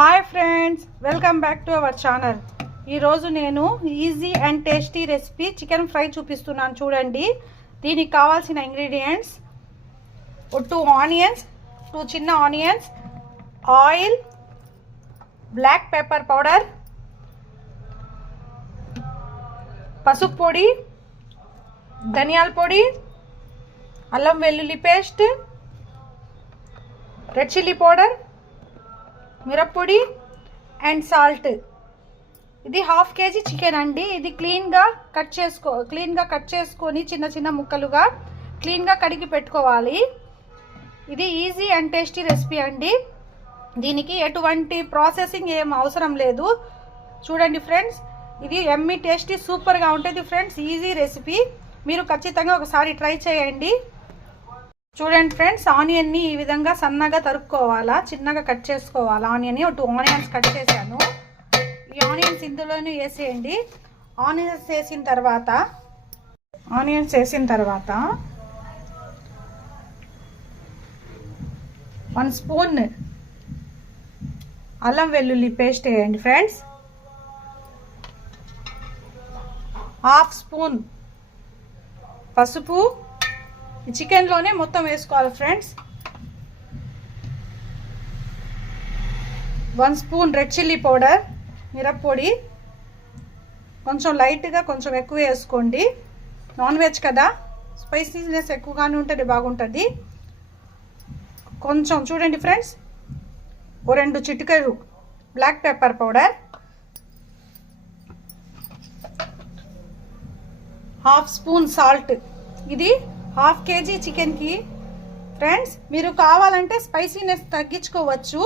Hi friends, welcome back to our channel. ఈరోజు నేను easy and tasty recipe chicken fry చూపిస్తున్నాను. చూడండి, దీనికి కావాల్సిన ఇంగ్రీడియంట్స్: 2 ఆనియన్స్, 2 చిన్న onions, oil, black pepper powder, పసుపు పొడి, ధనియాల పొడి, అల్లం వెల్లుల్లి పేస్ట్, రెడ్ చిల్లీ పౌడర్, మిరప్పొడి అండ్ సాల్ట్. ఇది 1/2 kg చికెన్ అండి. ఇది క్లీన్గా కట్ చేసుకొని చిన్న చిన్న ముక్కలుగా క్లీన్గా కడిగి పెట్టుకోవాలి. ఇది ఈజీ అండ్ టేస్టీ రెసిపీ అండి. దీనికి ఎటువంటి ప్రాసెసింగ్ ఏం అవసరం లేదు. చూడండి ఫ్రెండ్స్, ఇది ఎమ్మీ టేస్టీ సూపర్గా ఉంటుంది ఫ్రెండ్స్. ఈజీ రెసిపీ, మీరు ఖచ్చితంగా ఒకసారి ట్రై చేయండి. చూడండి ఫ్రెండ్స్, ఆనియన్ని ఈ విధంగా సన్నగా తరుక్కోవాలా, చిన్నగా కట్ చేసుకోవాలి. ఆనియన్ని 2 ఆనియన్స్ కట్ చేశాను. ఈ ఆనియన్స్ ఇందులోనే వేసేయండి. ఆనియన్స్ వేసిన తర్వాత 1 స్పూన్ అల్లం వెల్లుల్లి పేస్ట్ వేయండి ఫ్రెండ్స్. 1/2 స్పూన్ పసుపు, చికెన్లోనే మొత్తం వేసుకోవాలి friends. 1 spoon red chilli powder, మిరప్పొడి, కొంచెం లైట్గా కొంచెం ఎక్కువ వేసుకోండి. నాన్ వెజ్ కదా, స్పైసీనెస్ ఎక్కువగానే ఉంటుంది, బాగుంటుంది. కొంచెం చూడండి ఫ్రెండ్స్, 2 చిటికెలు black pepper powder, 1/2 spoon salt. ఇది 1/2 kg చికెన్కి ఫ్రెండ్స్. మీరు కావాలంటే స్పైసీనెస్ తగ్గించుకోవచ్చు.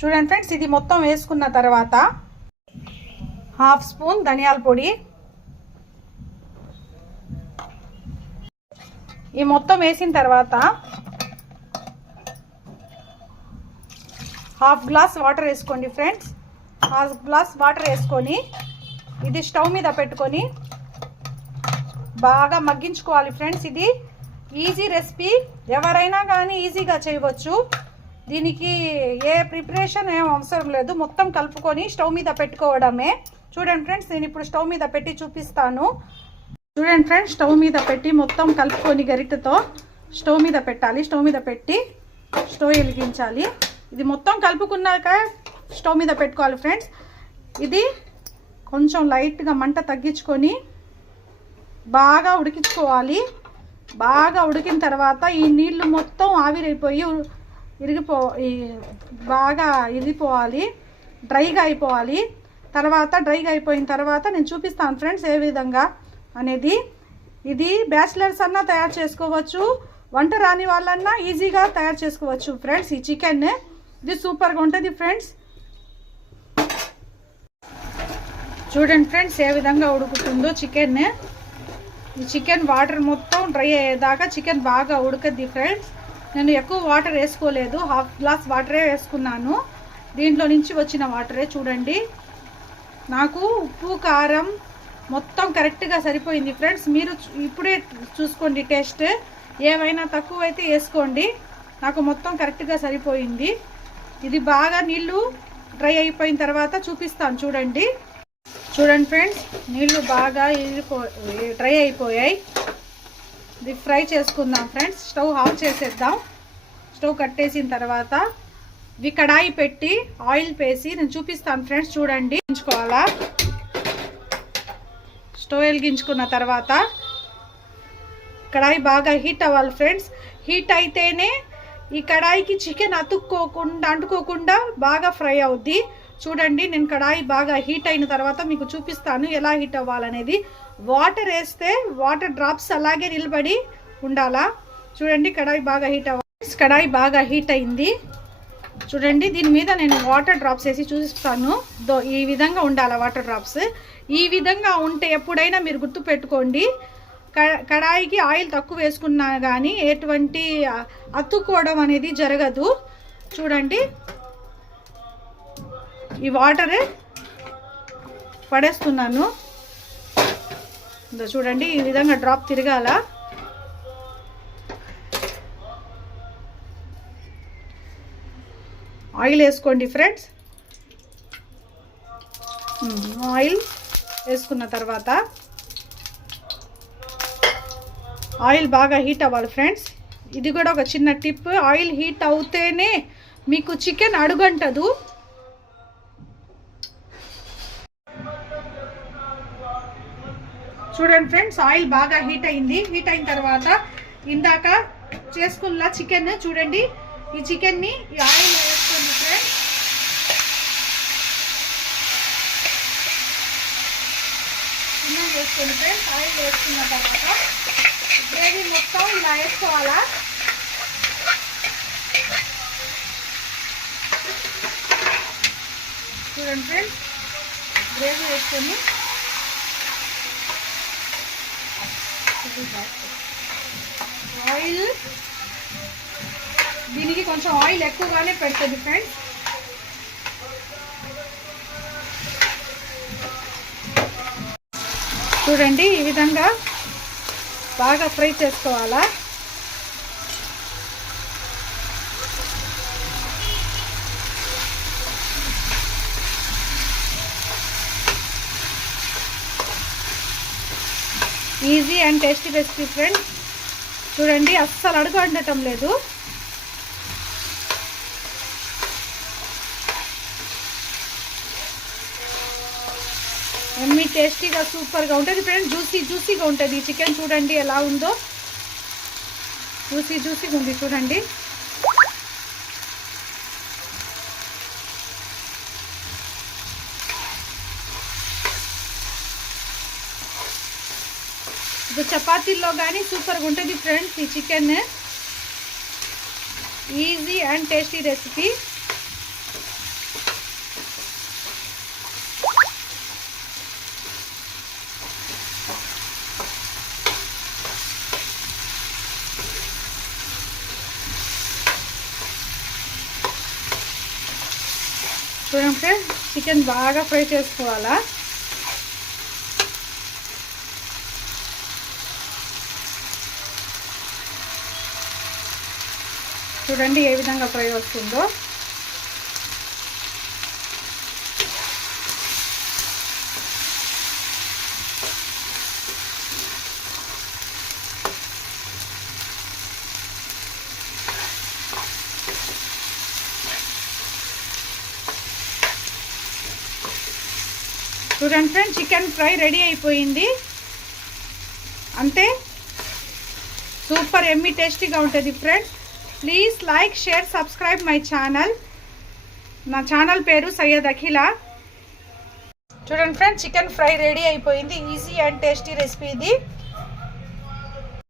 చూడండి ఫ్రెండ్స్, ఇది మొత్తం వేసుకున్న తర్వాత 1/2 స్పూన్ ధనియాల పొడి. ఈ మొత్తం వేసిన తర్వాత 1/2 గ్లాస్ వాటర్ వేసుకోండి ఫ్రెండ్స్. 1/2 గ్లాస్ వాటర్ వేసుకొని ఇది స్టవ్ మీద పెట్టుకొని బాగా మగ్గించుకోవాలి ఫ్రెండ్స్. ఇది ఈజీ రెసిపీ, ఎవరైనా కానీ ఈజీగా చేయవచ్చు. దీనికి ఏ ప్రిపరేషన్ ఏం అవసరం లేదు, మొత్తం కలుపుకొని స్టవ్ మీద పెట్టుకోవడమే. చూడండి ఫ్రెండ్స్, నేను ఇప్పుడు స్టవ్ మీద పెట్టి చూపిస్తాను. చూడండి ఫ్రెండ్స్, స్టవ్ మీద పెట్టి మొత్తం కలుపుకొని గరిటెతో స్టవ్ మీద పెట్టాలి. స్టవ్ మీద పెట్టి స్టవ్ వెలిగించాలి. ఇది మొత్తం కలుపుకున్నాక స్టవ్ మీద పెట్టుకోవాలి ఫ్రెండ్స్. ఇది కొంచెం లైట్గా మంట తగ్గించుకొని బాగా ఉడికించుకోవాలి. బాగా ఉడికిన తర్వాత ఈ నీళ్లు మొత్తం ఆవిరైపోయి బాగా ఇరిగిపోవాలి, డ్రైగా అయిపోవాలి. డ్రైగా అయిపోయిన తర్వాత నేను చూపిస్తాను ఫ్రెండ్స్ ఏ విధంగా అనేది. ఇది బ్యాచిలర్స్ అన్నా తయారు చేసుకోవచ్చు, వంట రాని వాళ్ళన్నా ఈజీగా తయారు చేసుకోవచ్చు ఫ్రెండ్స్. ఈ చికెన్ ఇది సూపర్గా ఉంటుంది ఫ్రెండ్స్. చూడండి ఫ్రెండ్స్, ఏ విధంగా ఉడుకుతుందో చికెన్. ఈ చికెన్ వాటర్ మొత్తం డ్రై అయ్యేదాకా చికెన్ బాగా ఉడకద్ది ఫ్రెండ్స్. నేను ఎక్కువ వాటర్ వేసుకోలేదు, 1/2 గ్లాస్ వాటరే వేసుకున్నాను. దీంట్లో నుంచి వచ్చిన వాటరే. చూడండి, నాకు ఉప్పు కారం మొత్తం కరెక్ట్గా సరిపోయింది ఫ్రెండ్స్. మీరు ఇప్పుడే చూసుకోండి టేస్ట్, ఏమైనా తక్కువ అయితే వేసుకోండి. నాకు మొత్తం కరెక్ట్గా సరిపోయింది. ఇది బాగా నీళ్ళు డ్రై అయిపోయిన తర్వాత చూపిస్తాను. చూడండి ఫ్రెండ్స్, నీళ్ళు బాగా డ్రై అయిపోయాయి. ఇది ఫ్రై చేసుకుందాం ఫ్రెండ్స్. స్టవ్ ఆఫ్ చేసేద్దాం. స్టవ్ కట్టేసిన తర్వాత ఇవి కడాయి పెట్టి ఆయిల్ వేసి నేను చూపిస్తాను ఫ్రెండ్స్. చూడండి, వెలిగించుకోవాలా. స్టవ్ వెలిగించుకున్న తర్వాత కడాయి బాగా హీట్ అవ్వాలి ఫ్రెండ్స్. హీట్ అయితేనే ఈ కడాయికి చికెన్ అంటుకోకుండా బాగా ఫ్రై అవుద్ది. చూడండి, నేను కడాయి బాగా హీట్ అయిన తర్వాత మీకు చూపిస్తాను ఎలా హీట్ అవ్వాలనేది. వాటర్ వేస్తే వాటర్ డ్రాప్స్ అలాగే నిలబడి ఉండాలా. చూడండి, కడాయి బాగా హీట్ అవ్వాలి. కడాయి బాగా హీట్ అయింది. చూడండి, దీని మీద నేను వాటర్ డ్రాప్స్ వేసి చూపిస్తాను. ఈ విధంగా ఉండాలా వాటర్ డ్రాప్స్. ఈ విధంగా ఉంటే ఎప్పుడైనా మీరు గుర్తు పెట్టుకోండి, కడాయికి ఆయిల్ తక్కువ వేసుకున్నా కానీ ఎటువంటి అతుక్కోవడం అనేది జరగదు. చూడండి, ఈ వాటర్ పడేస్తున్నాను. చూడండి, ఈ విధంగా డ్రాప్ తిరగాల. ఆయిల్ వేసుకోండి ఫ్రెండ్స్. ఆయిల్ వేసుకున్న తర్వాత ఆయిల్ బాగా హీట్ అవ్వాలి ఫ్రెండ్స్. ఇది కూడా ఒక చిన్న టిప్, ఆయిల్ హీట్ అవుతేనే మీకు చికెన్ అడుగంటదు. చూడండి ఫ్రెండ్స్, ఆయిల్ బాగా హీట్ అయింది. హీట్ అయిన తర్వాత ఇందాక చేసుకున్న చికెన్ చూడండి, ఈ చికెన్ని ఈ ఆయిల్లో వేసుకోండి ఫ్రెండ్స్. చిన్న వేసుకోండి ఫ్రెండ్స్. ఆయిల్ వేసుకున్న తర్వాత గ్రేవీ మొత్తం ఇలా వేసుకోవాలా. చూడండి ఫ్రెండ్స్, గ్రేవీ వేసుకొని ఆయిల్, దీనికి కొంచెం ఆయిల్ ఎక్కువగానే పెడుతుంది ఫ్రెండ్స్. చూడండి, ఈ విధంగా బాగా ఫ్రై చేసుకోవాలా. Easy and tasty recipe friends. చూడండి, అస్సలు అడుగు అంటటం లేదు. ఎమ్మి టేస్టీగా సూపర్గా ఉంటుంది ఫ్రెండ్స్. జ్యూసీగా ఉంటుంది ఈ చికెన్. చూడండి ఎలా ఉందో, జ్యూసీగా ఉంది చూడండి. ఇది చపాతీల్లో కానీ సూపర్గా ఉంటుంది ఫ్రెండ్స్ ఈ chicken. Easy and tasty recipe. చూడండి ఫ్రెండ్స్, చికెన్ బాగా ఫ్రై చేసుకోవాలా. చూడండి ఏ విధంగా ఫ్రై వస్తుందో. చూడండి ఫ్రెండ్స్, చికెన్ ఫ్రై రెడీ అయిపోయింది. అంతే, సూపర్ ఎమ్మీ టేస్టీగా ఉంటుంది friends. Please like, share, subscribe my channel. నా ఛానల్ పేరు సయ్యద్ అఖిల. చూడండి ఫ్రెండ్స్, చికెన్ ఫ్రై రెడీ అయిపోయింది. ఈజీ అండ్ టేస్టీ రెసిపీ ఇది.